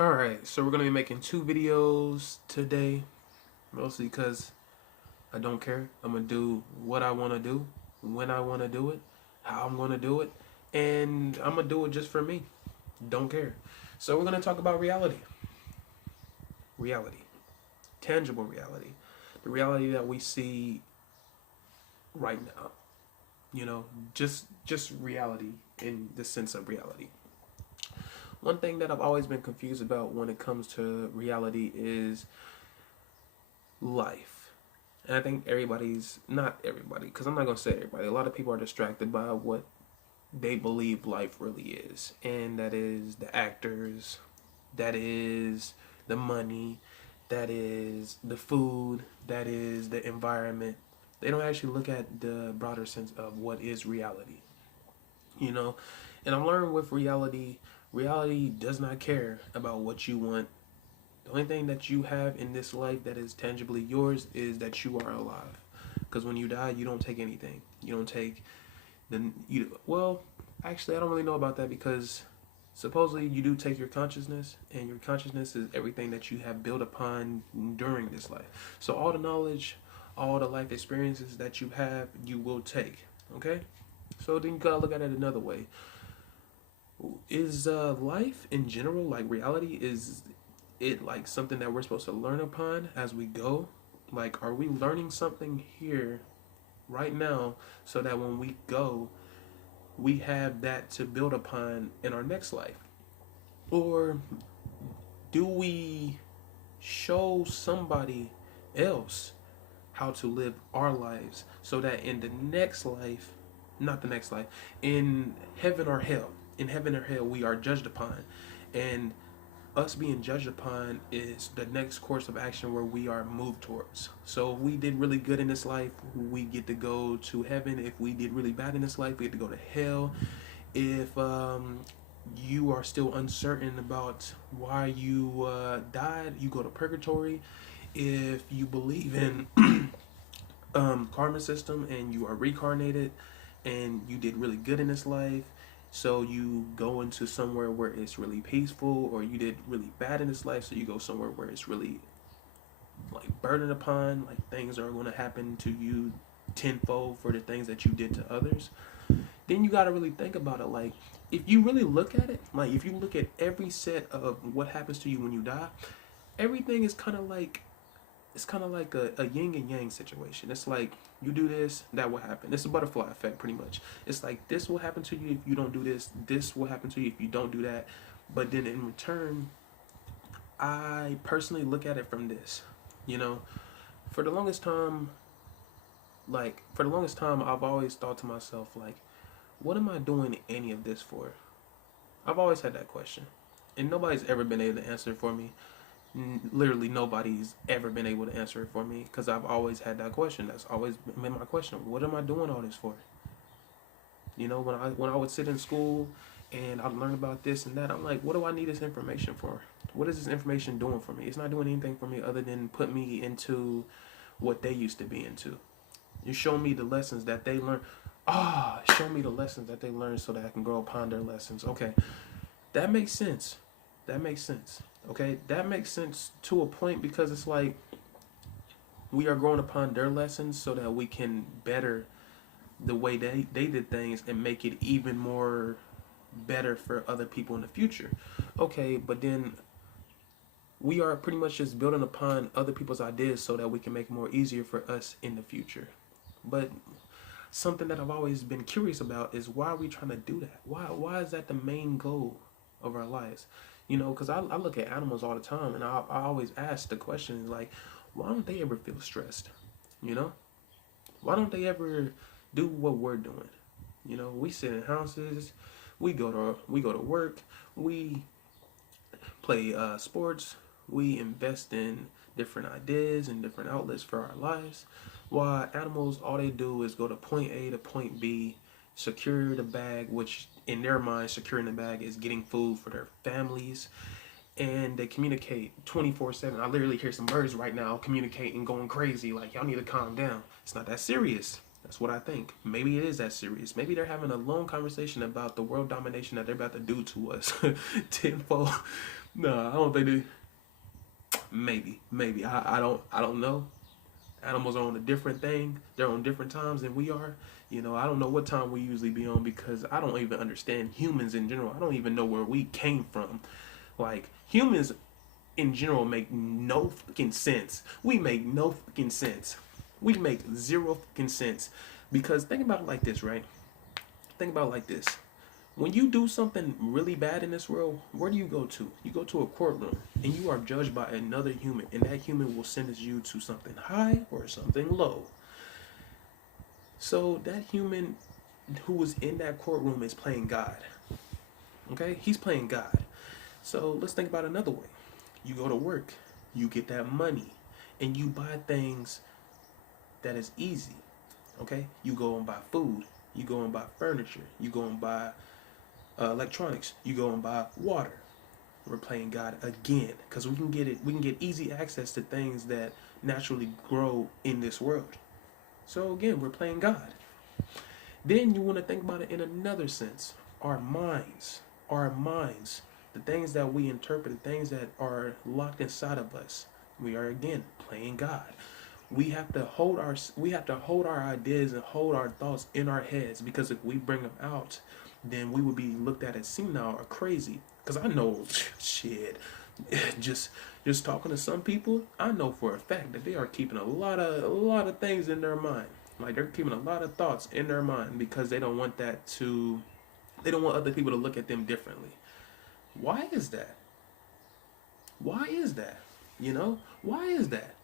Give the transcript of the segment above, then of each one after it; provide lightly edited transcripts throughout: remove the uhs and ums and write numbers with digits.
Alright, so we're going to be making two videos today, mostly because I don't care. I'm going to do what I want to do, when I want to do it, how I'm going to do it, and I'm going to do it just for me. Don't care. So we're going to talk about reality. Reality. Tangible reality. The reality that we see right now. You know, just reality in the sense of reality. One thing that I've always been confused about when it comes to reality is life. And I think not everybody, because I'm not going to say everybody, a lot of people are distracted by what they believe life really is. And that is the actors, that is the money, that is the food, that is the environment. They don't actually look at the broader sense of what is reality, you know? And I'm learning with reality, reality does not care about what you want. The only thing that you have in this life that is tangibly yours is that you are alive. Because when you die, you don't take anything. You don't take well, actually, I don't really know about that because supposedly you do take your consciousness, and your consciousness is everything that you have built upon during this life. So all the knowledge, all the life experiences that you have, you will take. Okay. So then you gotta look at it another way. Is life in general, like reality, is it like something that we're supposed to learn upon as we go? Like, are we learning something here right now so that when we go, we have that to build upon in our next life? Or do we show somebody else how to live our lives so that in the next life, not the next life, in heaven or hell, we are judged upon. And us being judged upon is the next course of action where we are moved towards. So if we did really good in this life, we get to go to heaven. If we did really bad in this life, we get to go to hell. If you are still uncertain about why you died, you go to purgatory. If you believe in karma system and you are reincarnated and you did really good in this life, so you go into somewhere where it's really peaceful, or you did really bad in this life, so you go somewhere where it's really like burdened upon, like things are going to happen to you tenfold for the things that you did to others. Then you got to really think about it. Like, if you really look at it, like if you look at every set of what happens to you when you die, everything is kind of like, it's kind of like a yin and yang situation. It's like you do this, that will happen. It's a butterfly effect, pretty much. It's like this will happen to you if you don't do this. This will happen to you if you don't do that. But then in return, I personally look at it from this. You know, for the longest time, I've always thought to myself, like, what am I doing any of this for? I've always had that question, and nobody's ever been able to answer it for me. Literally nobody's ever been able to answer it for me because I've always had that question. That's always been my question. What am I doing all this for? You know, when I would sit in school and I'd learn about this and that, I'm like, what do I need this information for? What is this information doing for me? It's not doing anything for me other than put me into what they used to be into. You show me the lessons that they learn. Show me the lessons that they learned so that I can grow upon their lessons. Okay, that makes sense. That makes sense. Okay, that makes sense to a point because it's like we are growing upon their lessons so that we can better the way they did things and make it even more better for other people in the future. Okay, but then we are pretty much just building upon other people's ideas so that we can make it more easier for us in the future. But something that I've always been curious about is why are we trying to do that? Why is that the main goal of our lives? You know, because I look at animals all the time, and I always ask the question, like, why don't they ever feel stressed? You know, why don't they ever do what we're doing? You know, we sit in houses, we go to work, we play sports, we invest in different ideas and different outlets for our lives. While animals, all they do is go to point A to point B, secure the bag, which in their mind, securing the bag is getting food for their families, and they communicate 24/7. I literally hear some birds right now communicating, going crazy, like, y'all need to calm down. It's not that serious. That's what I think. Maybe it is that serious. Maybe they're having a long conversation about the world domination that they're about to do to us tenfold. No, I don't think they. Maybe. I don't know. Animals are on a different thing. They're on different times than we are. You know, I don't know what time we usually be on because I don't even understand humans in general. I don't even know where we came from. Like humans in general make no fucking sense. We make no fucking sense. We make zero fucking sense. Because think about it like this, right? Think about it like this. When you do something really bad in this world, where do you go to? You go to a courtroom and you are judged by another human, and that human will sentence you to something high or something low. So that human who was in that courtroom is playing God. Okay? He's playing God. So let's think about another way. You go to work, you get that money, and you buy things that is easy. Okay? You go and buy food, you go and buy furniture, you go and buy electronics, you go and buy water. We're playing God again because we can get it. We can get easy access to things that naturally grow in this world. So again, we're playing God. Then you want to think about it in another sense. Our minds, the things that we interpret, the things that are locked inside of us. We are again playing God. We have to hold our ideas and hold our thoughts in our heads because if we bring them out, then we would be looked at as senile or crazy. Because I know, shit, just just talking to some people, I know for a fact that they are keeping a lot of things in their mind. Like they're keeping a lot of thoughts in their mind because they don't want other people to look at them differently. Why is that? Why is that? You know, why is that?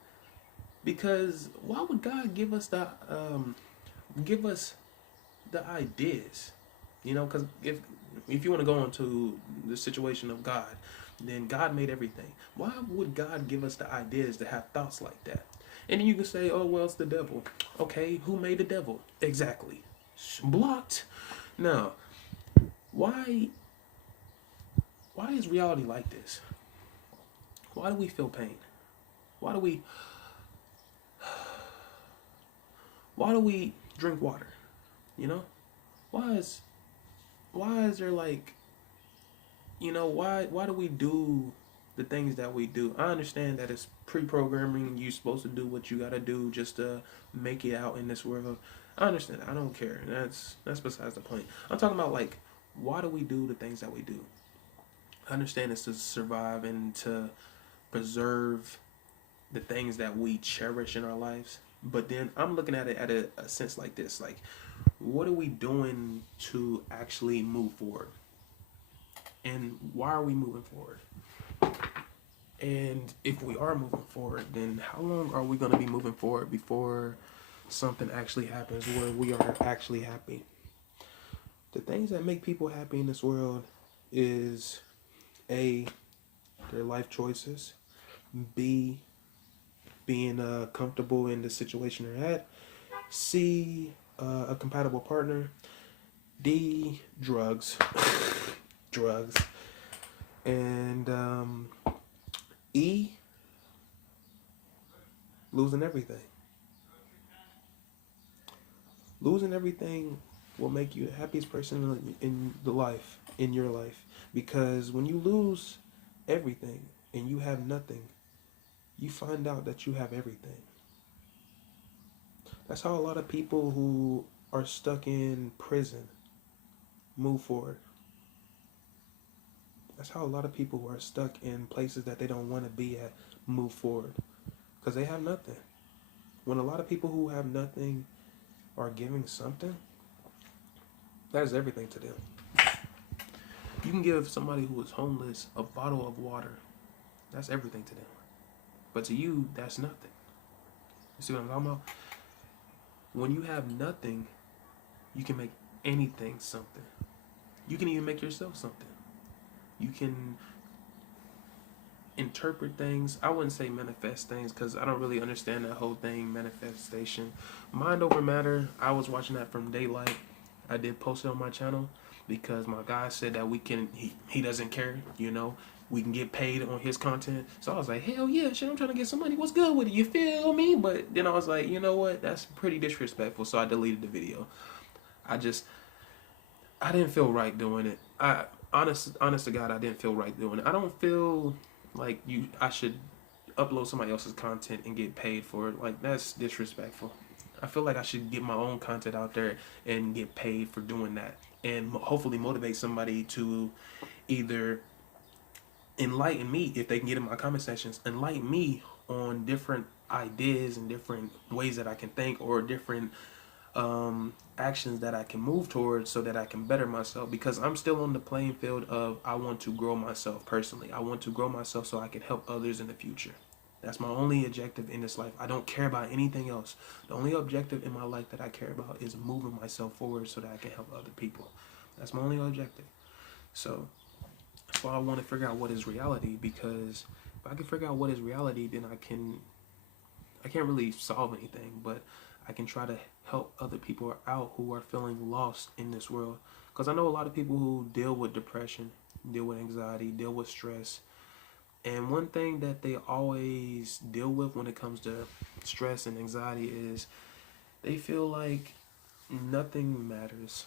Because why would God give us the ideas? You know, because if you want to go into the situation of God, then God made everything. Why would God give us the ideas to have thoughts like that? And then you can say, oh well, it's the devil. Okay, who made the devil? Exactly. Blocked. Now, why why is reality like this? Why do we feel pain? Why do we why do we drink water? You know? Why is there like, you know, why do we do the things that we do? I understand that it's pre-programming. You're supposed to do what you got to do just to make it out in this world. I understand. I don't care. That's besides the point. I'm talking about like why do we do the things that we do? I understand it's to survive and to preserve the things that we cherish in our lives. But then I'm looking at it at a sense like this, like what are we doing to actually move forward? And why are we moving forward? And if we are moving forward, then how long are we going to be moving forward before something actually happens where we are actually happy? The things that make people happy in this world is A, their life choices, B, being comfortable in the situation they're at, C, a compatible partner, D, drugs, drugs, and E, losing everything. Losing everything will make you the happiest person in the life, in your life, because when you lose everything and you have nothing, you find out that you have everything. That's how a lot of people who are stuck in prison move forward. That's how a lot of people who are stuck in places that they don't want to be at move forward because they have nothing. When a lot of people who have nothing are giving something, that is everything to them. You can give somebody who is homeless a bottle of water. That's everything to them. But to you, that's nothing. You see what I'm talking about? When you have nothing, you can make anything something. You can even make yourself something. You can interpret things. I wouldn't say manifest things because I don't really understand that whole thing, manifestation. Mind over matter, I was watching that from Daylight. I did post it on my channel because my guy said that he doesn't care, you know. We can get paid on his content. So I was like, hell yeah, shit, I'm trying to get some money. What's good with it? You feel me? But then I was like, you know what? That's pretty disrespectful. So I deleted the video. I didn't feel right doing it. honest to God, I didn't feel right doing it. I don't feel like I should upload somebody else's content and get paid for it. Like, that's disrespectful. I feel like I should get my own content out there and get paid for doing that, and hopefully motivate somebody to either enlighten me, if they can get in my comment sections, enlighten me on different ideas and different ways that I can think, or different actions that I can move towards so that I can better myself, because I'm still on the playing field of I want to grow myself personally. I want to grow myself so I can help others in the future. That's my only objective in this life. I don't care about anything else. The only objective in my life that I care about is moving myself forward so that I can help other people. That's my only objective. So that's why I want to figure out what is reality, because if I can figure out what is reality, then I can't really solve anything, but I can try to help other people out who are feeling lost in this world. Because I know a lot of people who deal with depression, deal with anxiety, deal with stress. And one thing that they always deal with when it comes to stress and anxiety is they feel like nothing matters.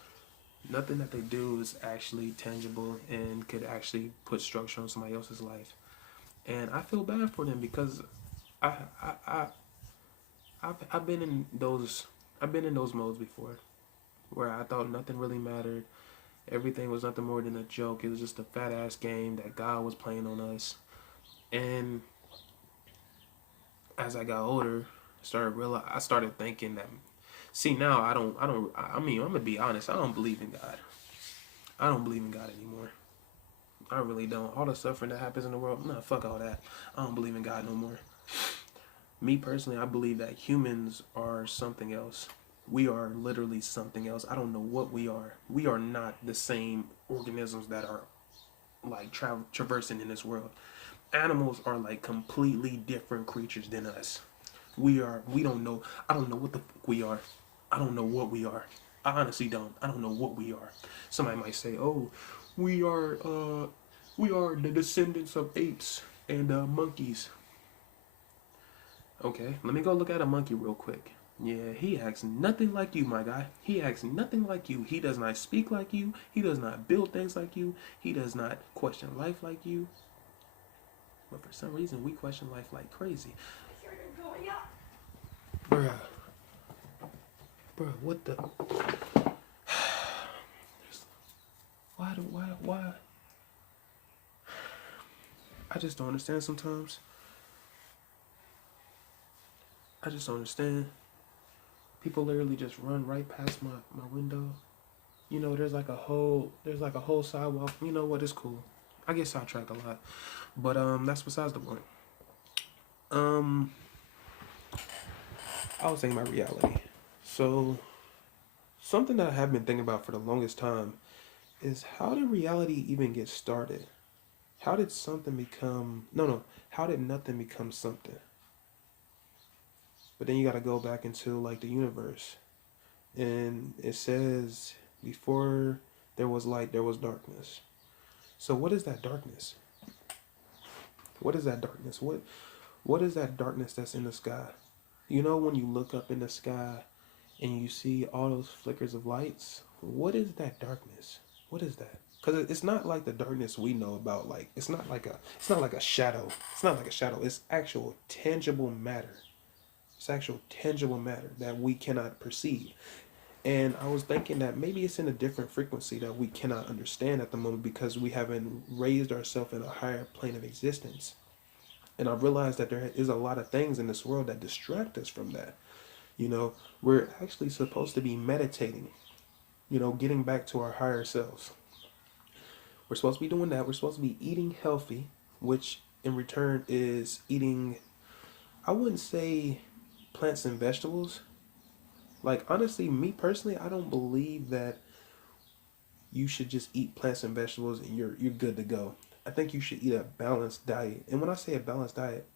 Nothing that they do is actually tangible and could actually put structure on somebody else's life. And I feel bad for them, because I, I, I I've been in those modes before, where I thought nothing really mattered. Everything was nothing more than a joke. It was just a fat ass game that God was playing on us. And as I got older, I started thinking that. See, now I don't. I mean, I'm gonna be honest. I don't believe in God. I don't believe in God anymore. I really don't. All the suffering that happens in the world, nah, fuck all that. I don't believe in God no more. Me personally, I believe that humans are something else. We are literally something else. I don't know what we are. We are not the same organisms that are like traversing in this world. Animals are like completely different creatures than us. We don't know. I don't know what the fuck we are. I don't know what we are. I honestly don't. I don't know what we are. Somebody might say, "Oh, we are we are the descendants of apes and monkeys." Okay, let me go look at a monkey real quick. Yeah, he acts nothing like you, my guy. He acts nothing like you. He does not speak like you. He does not build things like you. He does not question life like you. But for some reason, we question life like crazy. Bruh. Bruh, what the? Why? I just don't understand sometimes. I just don't understand. People literally just run right past my window. You know, there's like a whole sidewalk. You know what? It's cool. I get sidetracked a lot, but that's besides the point. Um, I was saying my reality. So something that I have been thinking about for the longest time is, how did reality even get started? How did something become no? How did nothing become something? But then you got to go back into like the universe, and it says before there was light, there was darkness. So what is that darkness? What is that darkness? What is that darkness that's in the sky? You know, when you look up in the sky and you see all those flickers of lights, what is that darkness? What is that? Because it's not like the darkness we know about. Like, it's not like a shadow. It's not like a shadow. It's actual tangible matter. It's actual tangible matter that we cannot perceive. And I was thinking that maybe it's in a different frequency that we cannot understand at the moment, because we haven't raised ourselves in a higher plane of existence. And I realized that there is a lot of things in this world that distract us from that. You know, we're actually supposed to be meditating, you know, getting back to our higher selves. We're supposed to be doing that. We're supposed to be eating healthy, which in return is eating, I wouldn't say plants and vegetables. Like, honestly, me personally, I don't believe that you should just eat plants and vegetables and you're good to go. I think you should eat a balanced diet. And when I say a balanced diet,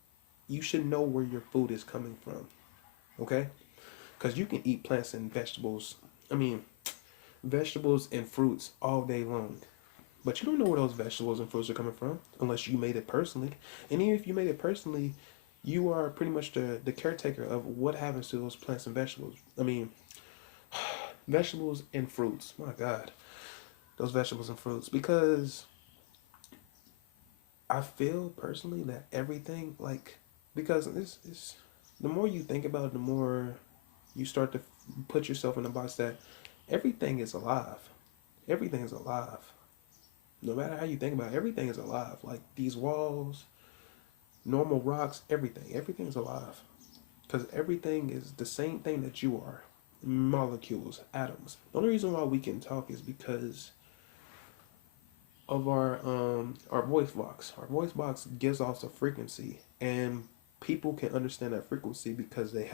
you should know where your food is coming from. Okay? Because you can eat plants and vegetables. I mean, vegetables and fruits all day long. But you don't know where those vegetables and fruits are coming from unless you made it personally. And even if you made it personally, you are pretty much the caretaker of what happens to those plants and vegetables. I mean, vegetables and fruits. My God. those vegetables and fruits, because I feel personally that everything, like, because this is, the more you think about it, the more you start to put yourself in the box that everything is alive. Everything is alive. No matter how you think about it, everything is alive. Like these walls, normal rocks, everything. Everything's alive. Because everything is the same thing that you are. Molecules, atoms. The only reason why we can talk is because of our voice box. Our voice box gives off a frequency, and people can understand that frequency because they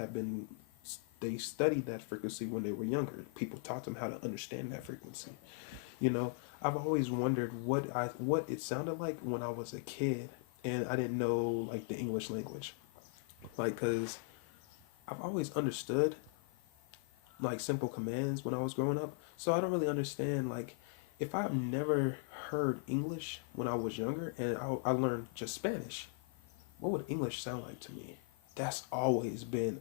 studied that frequency when they were younger. People taught them how to understand that frequency. You know, I've always wondered what it sounded like when I was a kid and I didn't know like the English language. Like, cause I've always understood like simple commands when I was growing up. So I don't really understand like if I've never heard English when I was younger and I learned just Spanish, what would English sound like to me? I've always been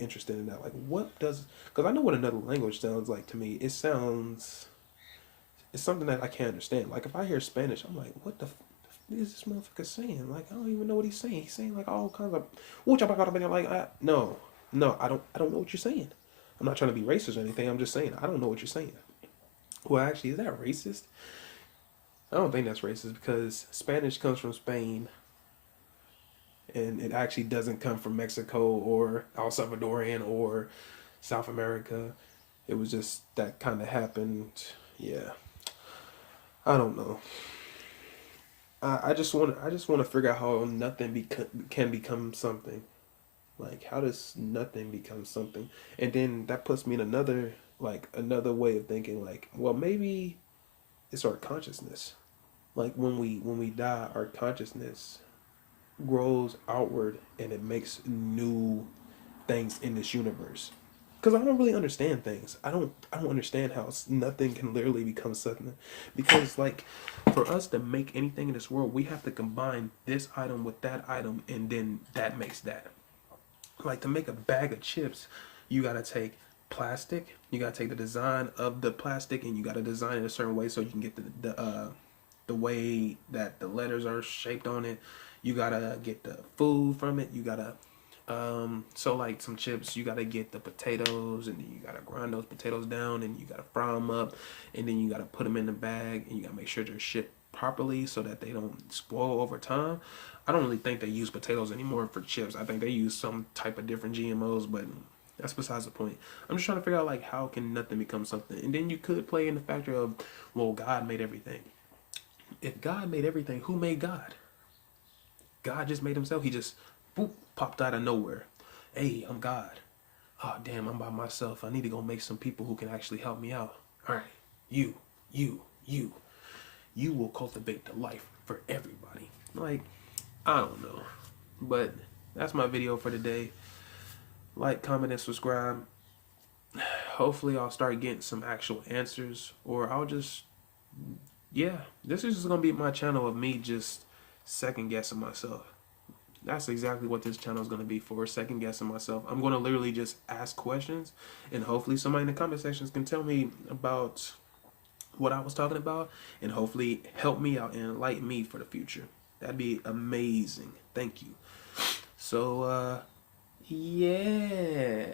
interested in that. Like, what does, because I know what another language sounds like to me. It's something that I can't understand. Like, if I hear Spanish, I'm like, what the is this motherfucker saying? Like, I don't even know what he's saying. He's saying like all kinds of, no, no, I don't know what you're saying. I'm not trying to be racist or anything. I'm just saying I don't know what you're saying. Well, actually, is that racist? I don't think that's racist because Spanish comes from Spain, and it actually doesn't come from Mexico or El Salvadorian or South America. It was just that kind of happened. Yeah, I don't know. I just want to figure out how can become something. Like, how does nothing become something? And then that puts me in another way of thinking. Like, well, maybe it's our consciousness. Like when we die, our consciousness grows outward and it makes new things in this universe. Because I don't really understand things. I don't understand how nothing can literally become something. Because like for us to make anything in this world, we have to combine this item with that item, and then that makes that. Like to make a bag of chips, you gotta take plastic. You gotta take the design of the plastic, and you gotta design it a certain way so you can get the way that the letters are shaped on it. You gotta get the food from it. You gotta so like some chips, you gotta get the potatoes, and then you gotta grind those potatoes down, and you gotta fry them up, and then you gotta put them in the bag, and you gotta make sure they're shipped properly so that they don't spoil over time. I don't really think they use potatoes anymore for chips. I think they use some type of different GMOs, but that's besides the point. I'm just trying to figure out like how can nothing become something, and then you could play in the factor of, well, God made everything. If God made everything, who made God? God just made himself. He just boop, popped out of nowhere. Hey, I'm God. Oh, damn, I'm by myself. I need to go make some people who can actually help me out. All right, you, you, you. You will cultivate the life for everybody. Like, I don't know. But that's my video for today. Like, comment, and subscribe. Hopefully I'll start getting some actual answers. Or I'll just, yeah. This is just going to be my channel of me just second guessing myself. That's exactly what this channel is going to be for, second guessing myself. I'm going to literally just ask questions, and hopefully somebody in the comment sections can tell me about what I was talking about, and hopefully help me out and enlighten me for the future. That'd be amazing. Thank you. So, yeah.